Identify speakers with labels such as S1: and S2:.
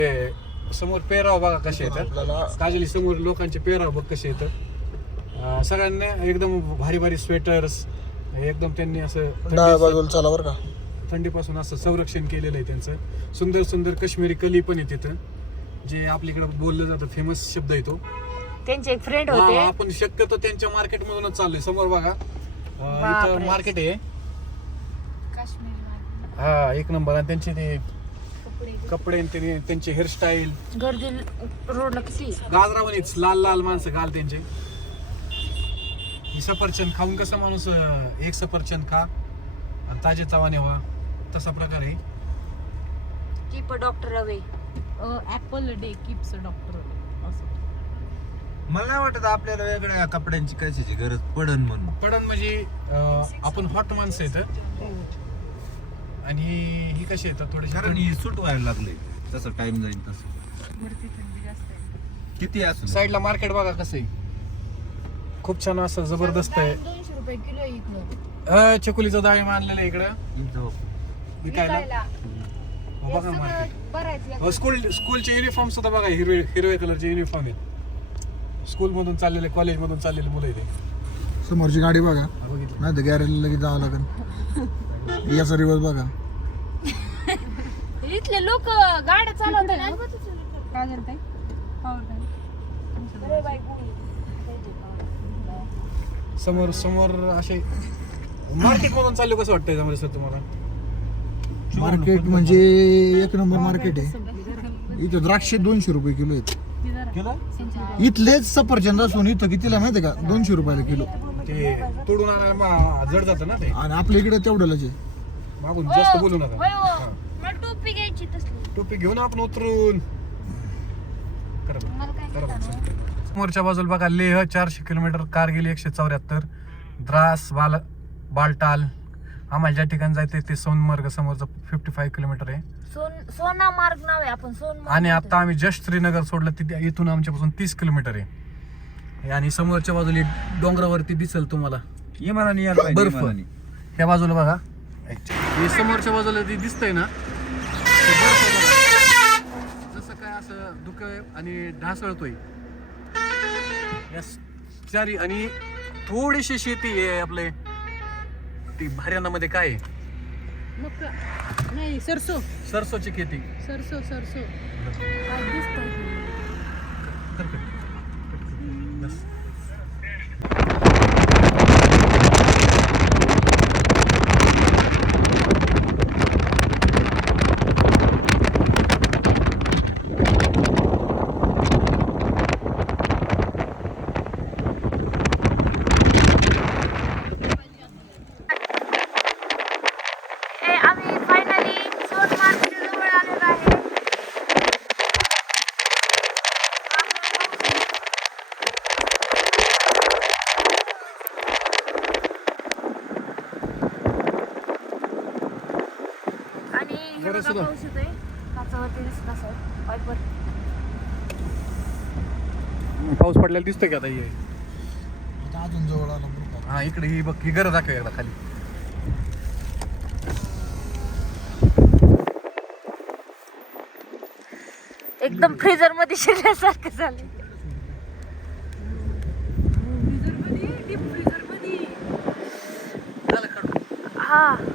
S1: समोर पेहराव बघा कसे येतात. काजली समोर लोकांचे पेहराव बघ कसे येतात. सगळ्यांना एकदम भारी भारी स्वेटर्स एकदम त्यांनी असं
S2: बाजूला चला बरं का.
S1: थंडीपासून असं संरक्षण केलेलं आहे त्यांचं. सुंदर सुंदर काश्मीरी कली पण आहे तिथं, जे आपल्याकडे बोललं जातं, फेमस शब्द आहे तो.
S3: त्यांचे एक फ्रेंड होते.
S1: आपण शक्यतो त्यांच्या मार्केट मधूनच चाललोय. समोर बघा इथं मार्केट आहे हा एक नंबर. आणि त्यांचे ते कपडे त्यांचे हेअरस्टाईल
S3: गर्दी रोडला किती
S1: गाजरावणीच लाल लाल माणसं गाल त्यांचे. ही सफरचंद खाऊन कसं माणूस एक सफरचंद खा आणि ताजे चवाने व्हा तसा प्रकार आहे.
S3: Keep doctor away
S4: apple day keeps doctor असं.
S2: मला नाही वाटत आपल्याला वेगळ्या कपड्यांची कशाची गरज पडन म्हणून.
S1: पडण म्हणजे आपण हॉट माणसं येतं आणि ही कशी येतात थोडीशी.
S2: कारण ही सूट व्हायला लागले तसं टाइम जाईल तसं. किती असं
S1: साईडला मार्केट बघा कसं आहे, खूप छान असं जबरदस्त आहे.
S3: 200 रुपये किलो इकडं.
S1: चकुलीचं डाळी आणलेलं आहे इकडं विकायला. बघा मार्केट. स्कूलचे युनिफॉर्म सुद्धा बघा, हिरवे कलरचे युनिफॉर्म आहेत. स्कूल मधून चाललेले, कॉलेज मधून चाललेले मुलं इथे.
S2: समोरची गाडी बघा,
S1: बघितलं
S2: नाही तर गॅरेजला लगेच जावं लागेल. याचा रिवर्स बघा.
S3: इथले लोक गाड्या चालवतात.
S4: काय करताय
S1: समोर समोर असे मार्केट मधून चालले कसं वाटतंय त्यामध्ये सर तुम्हाला?
S2: मार्केट म्हणजे एक नंबर मार्केट आहे. इथं द्राक्षे 200 रुपये किलो आहेत. इथलेच सफरचंद असून इथं कितीला माहिती का? 200 रुपयाला किलो.
S1: ते तोडून आणायला जड जातं ना ते.
S2: आणि आपल्या इकडे तेवढ्यालाच आहे.
S1: मागून जास्त बोलू नका.
S3: मला टोपी घ्यायची तसली.
S1: टोपी घेऊन आपण उतरून समोरच्या बाजूला बघा लेह 400 किलोमीटर, कारगिल 174, द्रास बालटाल. आम्हाला ज्या ठिकाणी जायचं ते सोनमर्ग समोरचं 55 किलोमीटर आहे.
S3: सोना मार्ग नाव आहे. आपण सोन
S1: आणि आता आम्ही जस्ट श्रीनगर सोडलं, तिथे इथून आमच्यापासून 30 किलोमीटर आहे. आणि समोरच्या बाजूला डोंगरावरती दिसेल तुम्हाला बर्फ. ह्या बाजूला बघा, हे समोरच्या बाजूला जे दिसतंय ना ते बर्फ बघा. जसं काय असं धुकं आणि ढासळतोय या चारी. आणि थोडीशी शेती आहे आपले ती हरियाणामध्ये. काय आहे?
S4: नाही
S1: सरसोची खेती.
S4: सरसो
S3: काय दिसतंय.
S1: बस.
S3: आम्ही फायनली सोन मार्ग जवळ आलेलो आहे. आणि हे बघा पाऊस येतोय. काचावरती दिसत असं पाईपवर.
S1: पाऊस पडलेला दिसतोय का आता? हे
S2: अजून जवळ आला बरं का.
S1: हा इकडे ही बघ, ही गरज दाखव एकदा खाली.
S3: एकदम फ्रीजर मध्ये शिरल्यासारखं झालं.
S4: डीप फ्रीजर मध्ये
S3: हा